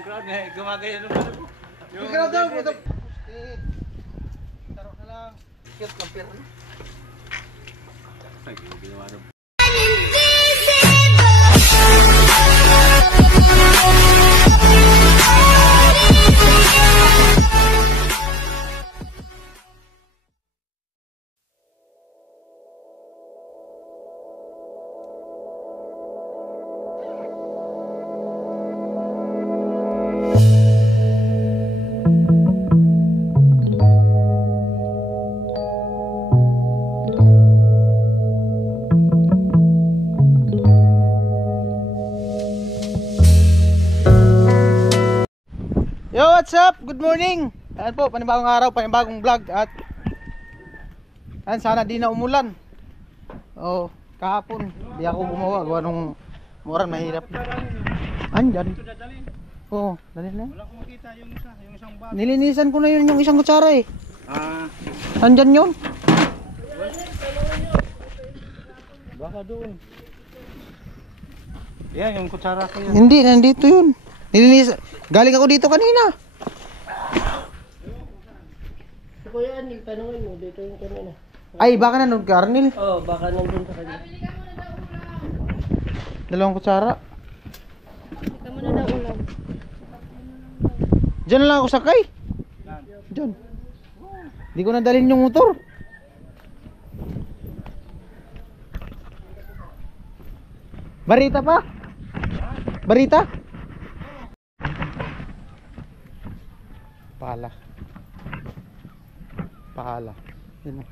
crowd na gumagaya naman. Yung crowd daw, buto. Taro na lang. Cute ng pero. Ay, ginawa na. Yo, what's up? Good morning. Ayan po, panibagong araw, panibagong vlog. At ayan, sana di na umulan. Oh, kahapon di ako gumawa, gawa nung muran mahirap. Andyan. Oh, dali na. Wala ko makita yung isang bag. Nilinisan ko na yun, yung isang kutsara eh. Ah, Andyan yun. baka doon. Yan, yung kutsara ko yan. Hindi, nandito yun. Nilinisan. Galing ako dito kanina. Kuya Anil, tanongin mo dito yung kanina. Ay, baka nandun ka, Arnil. Oo, baka nandun sa kanya. Dalawang kutsara. Ika mo na daw ulam. Diyan na lang ako sakay. Diyan. Hindi ko nadalhin yung motor. Barita pa? Barita? Pahala. Pahala. Yan o.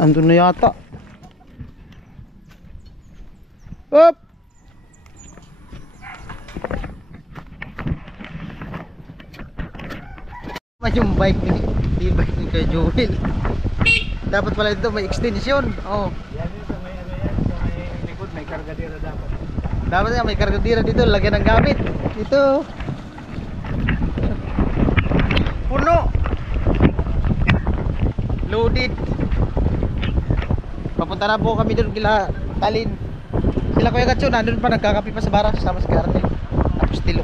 Andun na yata. Up! Yung bike ni bike ni Kuya Joel. Dapat pala ito may extension. Oh. Yan yun sa may ano yan, sa may likod, may kargadera dapat. Dapat nga may kargadira dito, lagyan ng gamit. Ito. Puno. Loaded. Papunta na po kami doon kila Talin. Sila Kuya Gatso, nandun pa nagkakapi pa sa baras sama si Arnel. Tapos Tilo.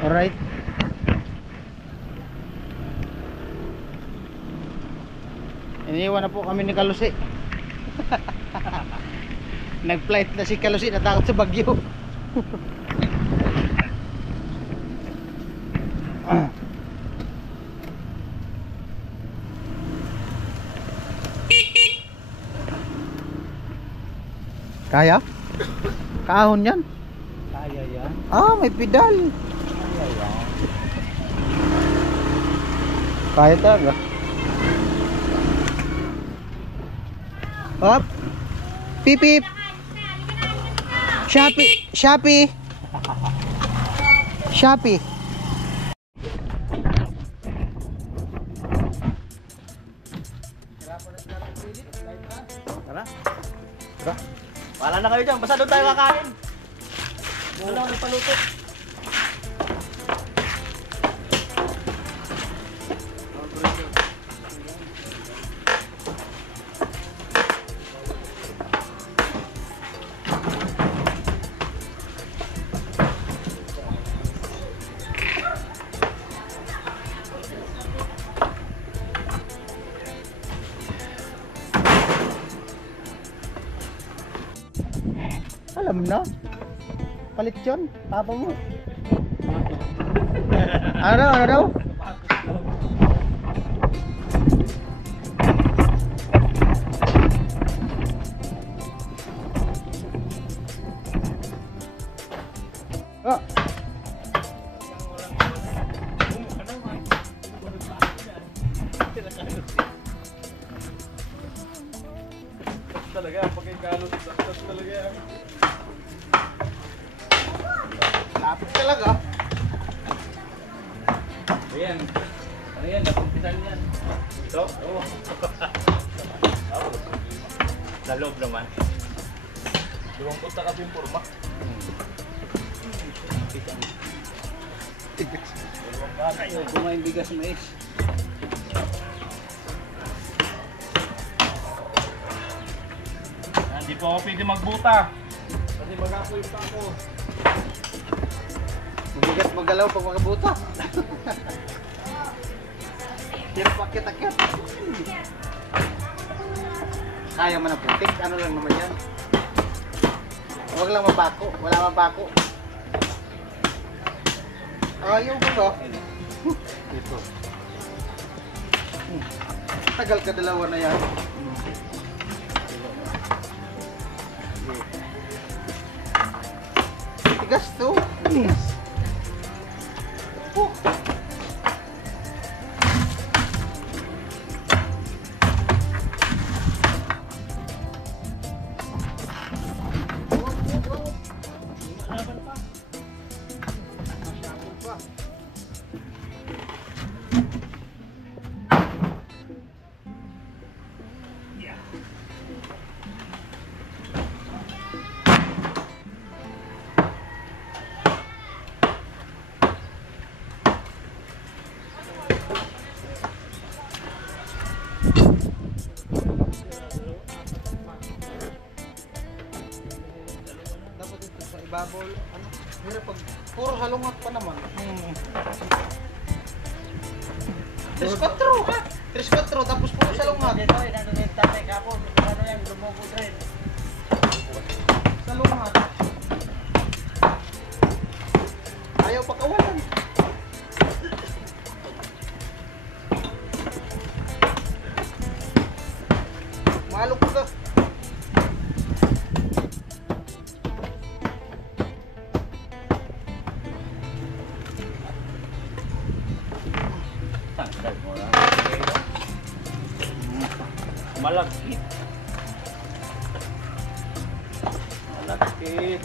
Alright. Iniwan na po kami ni Kalusi. Nag-flight na si Kalusi, natakot sa bagyo. Kaya? Kahon yan? Kaya yan. Ah, may pedal. Kaya yan. Kaya talaga. Hop. Pip pip. Shopee, Shopee. Shopee. Tara. Tara. Wala na kayo dyan, basta doon tayo kakain. Doon lang nagpaluto. Alam na. Palit yun. Papa mo. Ano daw? Ah. Talaga, pagkikalos talaga yan. Lapit talaga. Ayan. Ano yan? Nakumpisan yan. Ito? Oo. Sa loob naman. Lumang punta kasi yung forma. Kumain bigas mais. Hindi po ako pwede magbuta. Kasi magapoy pa ako. Mabigat magalaw pag makabuta. Hirap akit-akit. Kaya man ang putik. Ano lang naman yan. Huwag lang mabako. Wala mabako. Ayaw ko ba? Ito. Tagal ka dalawa na yan. Tigas to. Tigas. Oh. Dapat ito sa ibabaw, ano, hirap pag puro halungat pa naman. 3-4 tapos puro salungat. Dito, nandun yung tatay kapon. Ano yan, lumugod rin. Salungat. Ayaw pakawalan. Malok ka. Tanggal mo lang. Malagkit. Malagkit.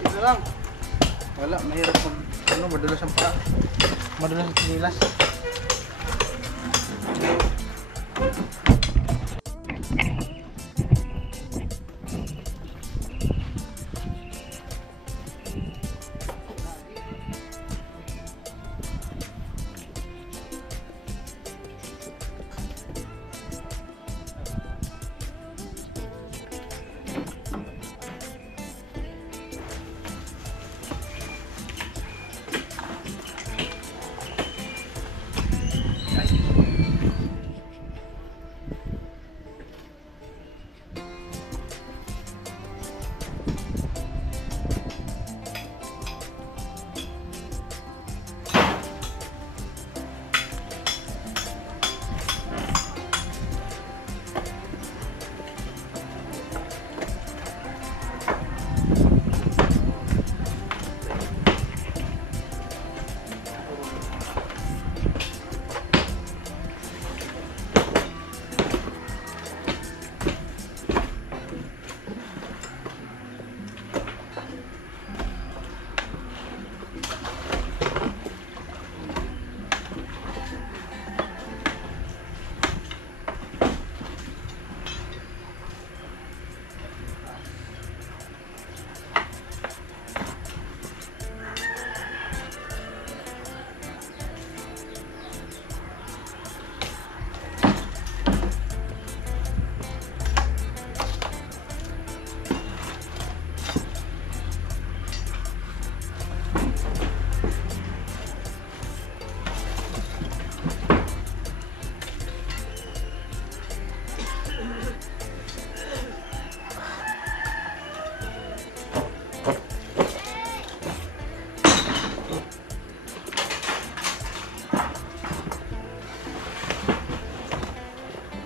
Ito lang. Wala, mahirap pag ano, madulas ang paa. Madulas ang sinilas.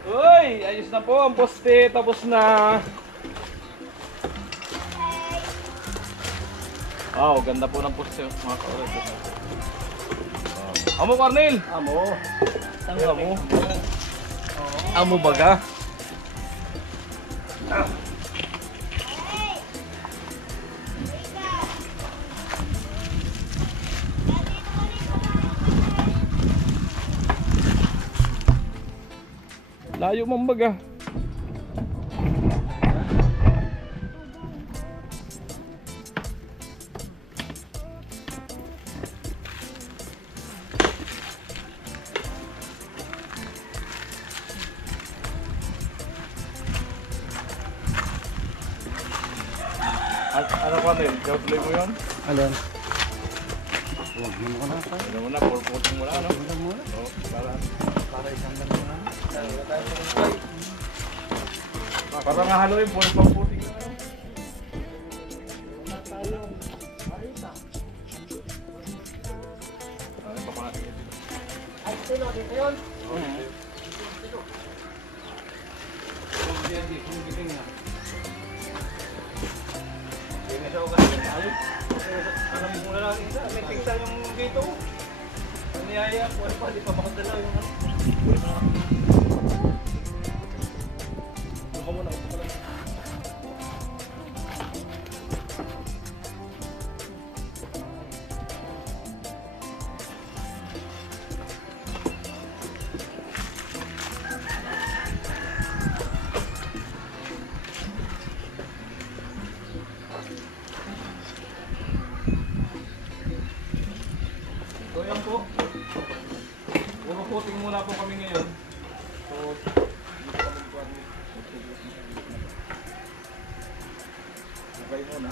Uy, ayos na po ang poste, tapos na. Wow, ganda po ng poste mga ka-oras. Amo, Cornel! Amo. Amo? Amo baga? Layo mong baga. Ano pa din? Ikaw tuloy mo yun? Alin? Ano mo na, purputin mo na, ano? Oo, para isang lang muna. Para nga haluin, purputin na, ano? Ano pa pa natin? Ay, sino? Dito yun? Alam mo na lang isa, may tingsa yung dito. Niyaya, wala pa, di pa makadala yung ano. Baka mo na, upo ka lang. So yan po. Puro puting muna po kami ngayon. So, dito kami po okay muna.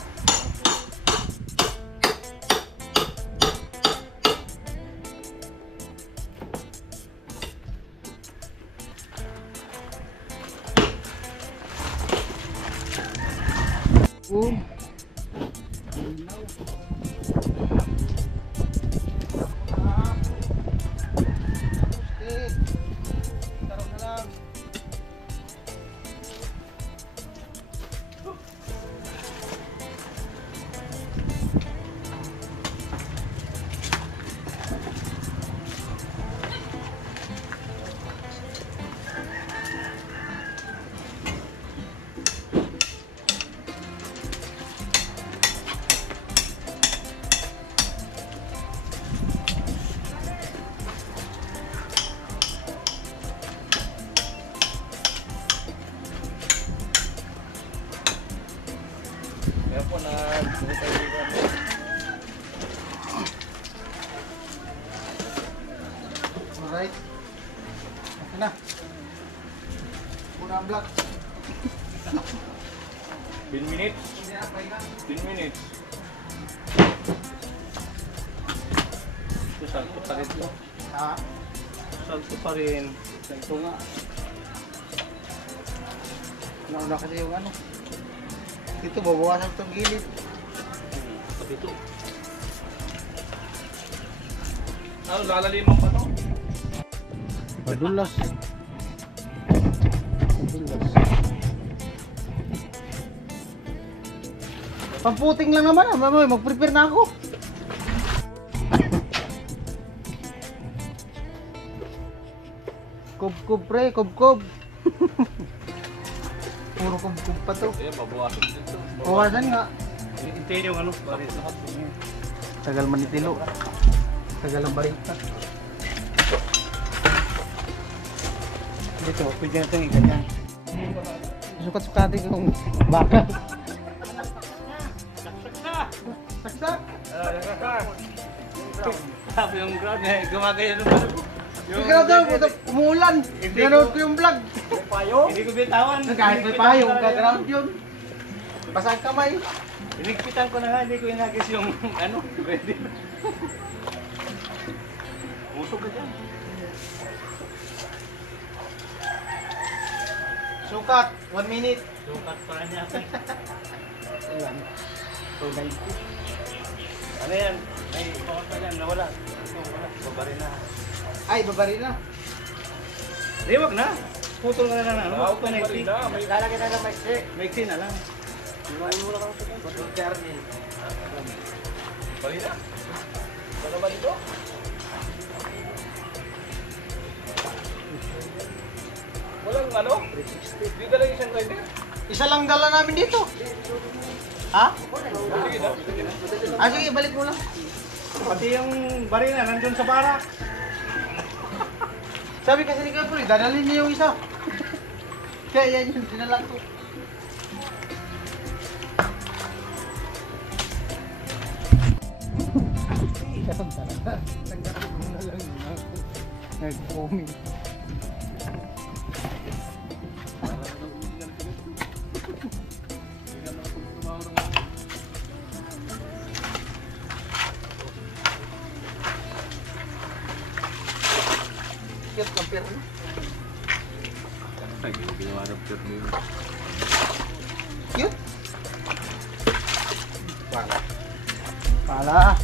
Tarong na lang. Kaya po na Alright. Okay na. Puna ang block. 10 minutes? 10 minutes. salto pa rin po. Ha? Salto pa rin. Ito nga. Nauna kasi yung ano. Dito, babawasan itong gilid. Dito. Ano, lalaliman pa to? Padulas. Padulas. Pamputing lang naman ah. Mamoy, mag-prepare na ako. Kub-kub pre, kub-kub. Puro kub-kub pa to. Ayan, babawasan dito. Bawasan nga. Hintayin yung ano, pare lahat. Tagal manitilo. Tagal ang barita. Dito, pwede na itong iganyan. Sukat-sukati kong baka. Saksak! Sabi yung ground eh, gumagaya naman ako. Ikaw daw, umuulan. Ganoon ko yung vlog. Hindi ko bitawan. Kahit may payong, ka-ground yun. Basag kamay. Inigpitan ko na nga, hindi ko inagis yung ano, ready. Musog ka dyan. Sukat, 1 minute. Sukat pa rin niya. Ayan. 290. Ano yan? May pawag pa yan, nawala. Ito, wala. Babari na. Ay, babari na. Di, wag na. Putol ka na lang. Ano? Wag na, bari na. Lalagyan na lang maiksi. Maiksi na lang. Iwain mo lang ako sa kanya. Putol Jarnil. Bali na. Wala ba dito? Walang ano? 360. Di talaga isang rider? Isa lang dala namin dito. Ha? Ah, sige, balik mo lang. Pati yung barina nandun sa barak. Sabi kasi ni Kapuri, dadalhin niya yung isa. Kaya yan yun, dinala ko. Ganun talaga. Tanggapin mo na lang yun ako. Nag-foaming. Cute ng perno. Ay, ginawa ng pure name. Cute. Pala. Pala.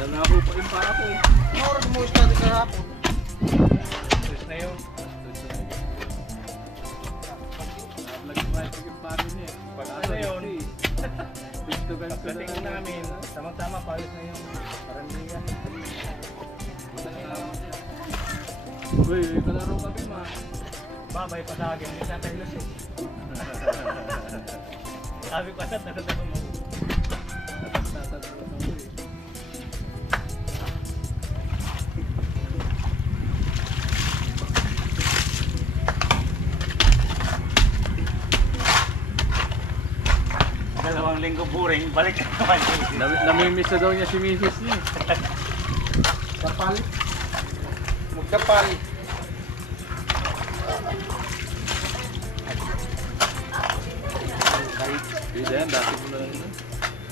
Nalabo pa rin para ko. Ano oras mo study kahapon? Tapos na yun. Ano na yun? Pagdating namin, tamang-tama palis na yung parandigan. Uy, kalaro kami ma. Babay pa sa akin, hindi sa tayo lusik. Sabi ko asad, natatago mo. Dalawang linggo buring, balik ka naman. Namimiss na daw niya si Mrs. niya. Kapal. Magkapal. Hindi yan, dati mo na lang yun.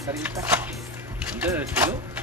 Sarita. Hindi, sino?